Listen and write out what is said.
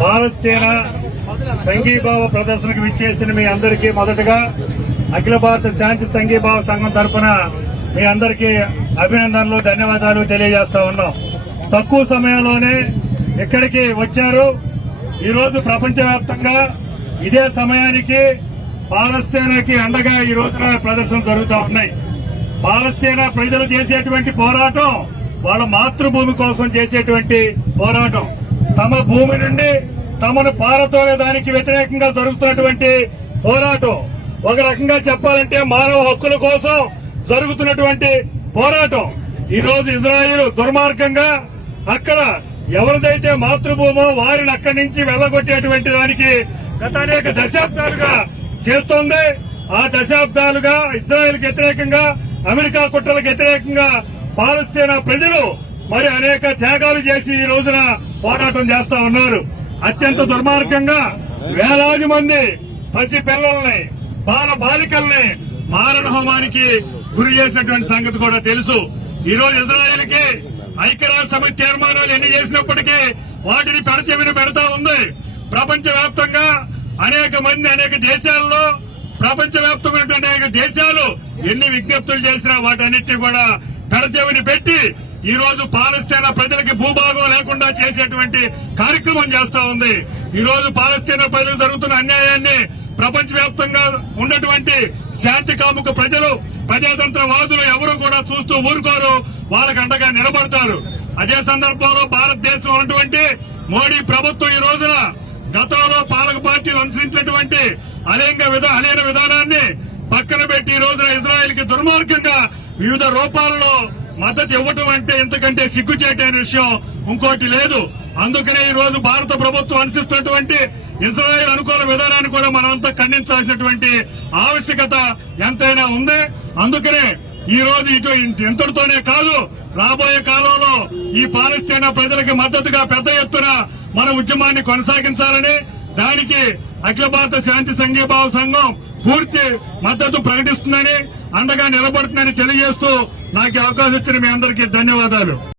పాలస్తీనా సంఘీభావ ప్రదర్శనకు విచ్చేసిన మీ అందరికీ మొదటగా అఖిల భారత శాంతి సంఘీభావ సంఘం తరఫున మీ అందరికీ అభినందనలు ధన్యవాదాలు తెలియజేస్తా ఉన్నాం. తక్కువ సమయంలోనే ఇక్కడికి వచ్చారు. ఈరోజు ప్రపంచవ్యాప్తంగా ఇదే సమయానికి పాలస్తీనాకి అండగా ఈ రోజున ప్రదర్శనలు జరుగుతూ ఉన్నాయి. పాలస్తీనా ప్రజలు చేసేటువంటి పోరాటం వాళ్ళ మాతృభూమి కోసం చేసేటువంటి పోరాటం. తమ భూమి నుండి తమను పారతోనే దానికి వ్యతిరేకంగా జరుగుతున్నటువంటి పోరాటం. ఒక రకంగా చెప్పాలంటే మానవ హక్కుల కోసం జరుగుతున్నటువంటి పోరాటం. ఈ రోజు ఇజ్రాయిల్ దుర్మార్గంగా అక్కడ ఎవరిదైతే మాతృభూమో వారిని అక్కడి నుంచి వెళ్ళగొట్టేటువంటి దానికి గత అనేక దశాబ్దాలుగా చేస్తోంది. ఆ దశాబ్దాలుగా ఇజ్రాయెల్ వ్యతిరేకంగా అమెరికా కుట్రలకు వ్యతిరేకంగా పాలస్తీనా ప్రజలు మరి అనేక త్యాగాలు చేసి ఈ రోజున పోరాటం చేస్తా ఉన్నారు. అత్యంత దుర్మార్గంగా వేలాది మంది పసి పిల్లల్ని బాల బాలికల్ని మారణ హోమానికి గురి చేసినటువంటి సంగతి కూడా తెలుసు. ఈ రోజు ఇజ్రాయెల్కి ఐక్యరాజ్య సమితి తీర్మానాలు ఎన్ని చేసినప్పటికీ వాటిని పెడచెవిని పెడతా ఉంది. ప్రపంచ వ్యాప్తంగా అనేక మంది అనేక దేశాల్లో ప్రపంచ అనేక దేశాలు ఎన్ని విజ్ఞప్తులు చేసినా వాటన్నిటిని కూడా పెడచెవిని పెట్టి ఈ రోజు పాలస్తీనా చేసేటువంటి కార్యక్రమం చేస్తా ఉంది. ఈ రోజు పాలస్తీనా ప్రజలు జరుగుతున్న అన్యాయాన్ని ప్రపంచ వ్యాప్తంగా ఉన్నటువంటి శాంతి కాముక ప్రజలు ప్రజాతంత్రవాదులు ఎవరు కూడా చూస్తూ ఊరుకోరు వాళ్ళకి అండగా నిలబడతారు. అదే సందర్భంలో భారతదేశంలో ఉన్నటువంటి మోడీ ప్రభుత్వం ఈ రోజున గతంలో పాలక పార్టీలు అనుసరించినటువంటి అలేంగ విధా అలేన విధానాన్ని పక్కన పెట్టి ఈ రోజున ఇజ్రాయెల్కి దుర్మార్గంగా వివిధ రూపాలలో మద్దతు ఇవ్వటం అంటే ఇంతకంటే సిగ్గుచేటైన విషయం ఇంకోటి లేదు. అందుకనే ఈ రోజు భారత ప్రభుత్వం అనుసరిస్తున్నటువంటి ఇజ్రాయెల్ అనుకూల విధానాన్ని కూడా మనమంతా ఖండించాల్సినటువంటి ఆవశ్యకత ఎంతైనా ఉంది. అందుకనే ఈ రోజు ఇటు ఇంతటితోనే కాదు రాబోయే కాలంలో ఈ పాలస్తీనా ప్రజలకు మద్దతుగా పెద్ద ఎత్తున మన ఉద్యమాన్ని కొనసాగించాలని దానికి అఖిల భారత శాంతి సంఘీభావ సంఘం పూర్తి మద్దతు ప్రకటిస్తుందని అండగా నిలబడుతుందని తెలియజేస్తూ నాకు అవకాశం ఇచ్చిన మీ అందరికీ ధన్యవాదాలు.